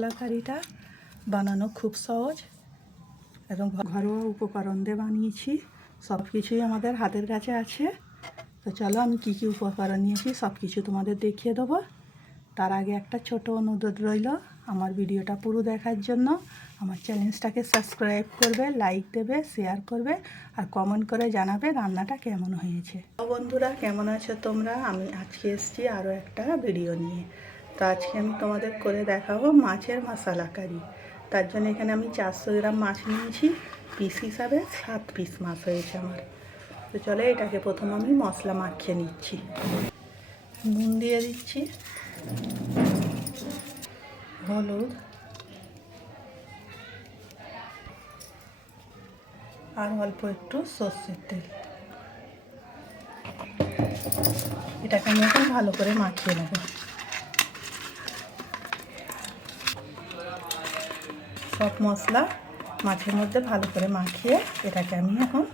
মশলা কারিটা বানানো খুব সহজ এবং ঘরোয়া উপকরণ দিয়ে বানিয়েছি। সব কিছুই আমাদের হাতের কাছে আছে। তো চলো আমি কী কী উপকরণ নিয়েছি সব কিছু তোমাদের দেখিয়ে দেবো। তার আগে একটা ছোট অনুরোধ রইল, আমার ভিডিওটা পুরো দেখার জন্য আমার চ্যানেলটাকে সাবস্ক্রাইব করবে, লাইক দেবে, শেয়ার করবে আর কমেন্ট করে জানাবে রান্নাটা কেমন হয়েছে। তো বন্ধুরা, কেমন আছো তোমরা? আমি আজকে এসেছি আরও একটা ভিডিও নিয়ে। তো আজকে আমি তোমাদের করে দেখাবো মাছের মশলা কারি। তার জন্য এখানে আমি 400 গ্রাম মাছ নিয়েছি, পিস হিসাবে 7 পিস মাছ হয়েছে আমার। তো চলো এটাকে প্রথম আমি মশলা মাখিয়ে নিচ্ছি। নুন দিয়ে দিচ্ছি, হলুদ আর অল্প একটু সর্ষের তেল। এটাকে আমি এখন ভালো করে মাখিয়ে নেব। সব মশলা মাছের মধ্যে ভালো করে মাখিয়ে এটাকে আমি এখন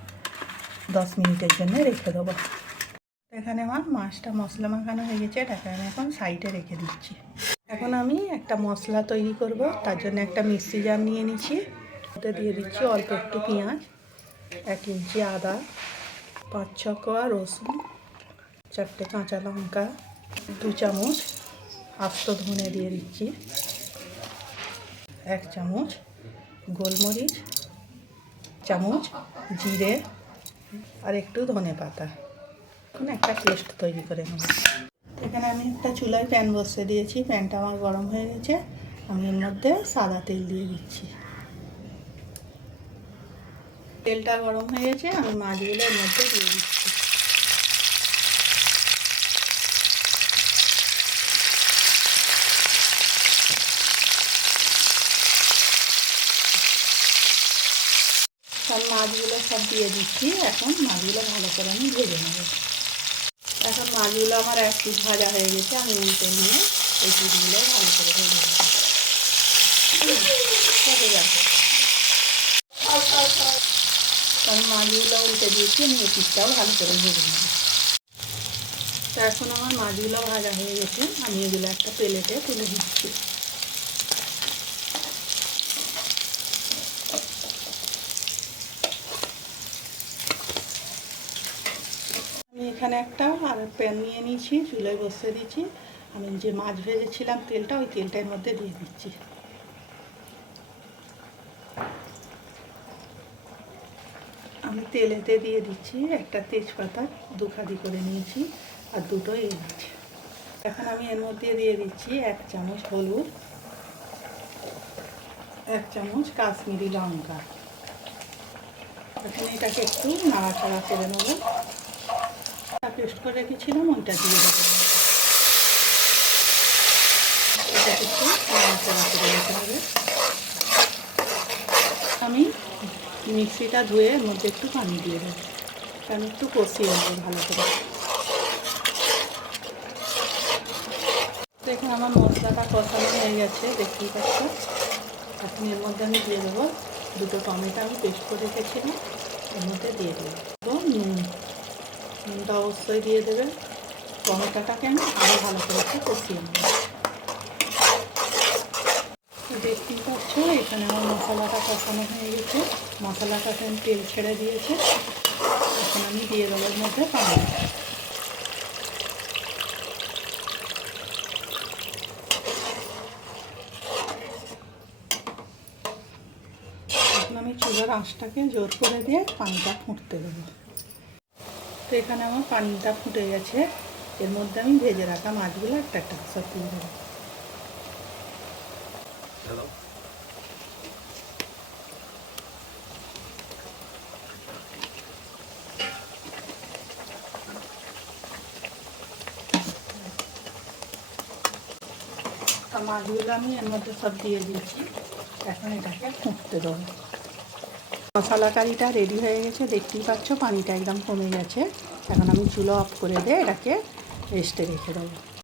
10 মিনিটের জন্য রেখে দেবো। এখানে আমার মাছটা মশলা মাখানো হয়ে গেছে, এটাকে আমি এখন সাইডে রেখে দিচ্ছি। এখন আমি একটা মশলা তৈরি করব, তার জন্য একটা মিক্সি জার নিয়ে নিচ্ছি। ওতে দিয়ে দিচ্ছি অল্প একটু পেঁয়াজ, 1 ইঞ্চি আদা, 5-6 কোয়া রসুন, 4টে কাঁচা লঙ্কা, 2 চামচ আস্ত ধনে দিয়ে দিচ্ছি, 1 চামচ গোলমরিচ, চামচ জিরে আর একটু ধনে পাতা। এখন একটা পেস্ট তৈরি করে নেব। এখানে আমি একটা চুলায় প্যান বসিয়ে দিয়েছি, প্যানটা আমার গরম হয়ে গেছে। আমি এর মধ্যে সাদা তেল দিয়ে দিচ্ছি। তেলটা গরম হয়ে গেছে, আমি মাছগুলো এর মধ্যে দিয়ে দিচ্ছি। সব মাছগুলো সব দিয়ে দিচ্ছি। এখন মাছগুলো ভালো করে আমি ভেজে নেব। এখন মাছগুলো আমার 1 পিস ভাজা হয়ে গেছে, আমি উল্টে নিয়ে এই পিসগুলো ভালো করে ভেজে নেব। কারণ মাছগুলো উল্টে দিয়েছি, আমি এই পিসটাও ভালো করে ভেজে নেব। তো এখন আমার মাছগুলো ভাজা হয়ে গেছে, আমি এগুলো একটা প্লেটে তুলে দিচ্ছি। আমি এখানে একটা আর প্যান নিয়ে নিয়েছি, চুলায় বসিয়ে দিচ্ছি। আমি যে মাছ ভেজেছিলাম তেলটা, ওই তেলটার মধ্যে দিয়ে দিচ্ছি। আমি তেলেতে দিয়ে দিচ্ছি একটা তেজপাতা 2 খাদি করে নিয়েছি আর 2টো এলাচ। এখন আমি এর মধ্যে দিয়ে দিচ্ছি 1 চামচ হলুদ, 1 চামচ কাশ্মীরি লঙ্কা। এখন এটাকে একটু নাড়াচাড়া করে নেব। পেস্ট করে রেখেছিলাম ওইটা দিয়ে দেবো। এটাকে একটু নাড়াচাড়া করে নিতে হবে। আমি মিক্সিটা ধুয়ে এর মধ্যে একটু পানি দিয়ে দেবো, কারণ একটু কষিয়ে নেবো ভালো করে। তো এখন আমার মশলাটা কষানো হয়ে গেছে, দেখতেই পাচ্ছ। এখন এর মধ্যে আমি দিয়ে দেবো 2টো টমেটো আমি পেস্ট করে রেখেছিলাম, এর মধ্যে দিয়ে দেবো নুনটা অবশ্যই দিয়ে দেবে। টমেটোটাকে আমি আরও ভালো করে একটু কষিয়ে নেব। দেখতেই পাচ্ছ এখানে আমার মশলাটা কষানো হয়ে গেছে, মশলাটা তেল ছেড়ে দিয়েছে। এখন আমি দিয়ে দেবো এর মধ্যে পানি। এখন আমি চুলার আঁচটাকে জোর করে দিয়ে পানিটা ফুটতে দেবো। তো এখানে আমার পানিটা ফুটে গেছে, এর মধ্যে আমি ভেজে রাখা মাছগুলো একটা একটা সব দিয়ে দেবো। মাছগুলো আমি এর মধ্যে সব দিয়ে দিয়েছি। এখন এটাকে ফুটতে দেবো। মশলা কারিটা রেডি হয়ে গেছে, দেখতেই পাচ্ছ পানিটা একদম কমে গেছে। এখন আমি চুলো অফ করে দিয়ে এটাকে রেস্টে রেখে দেবো।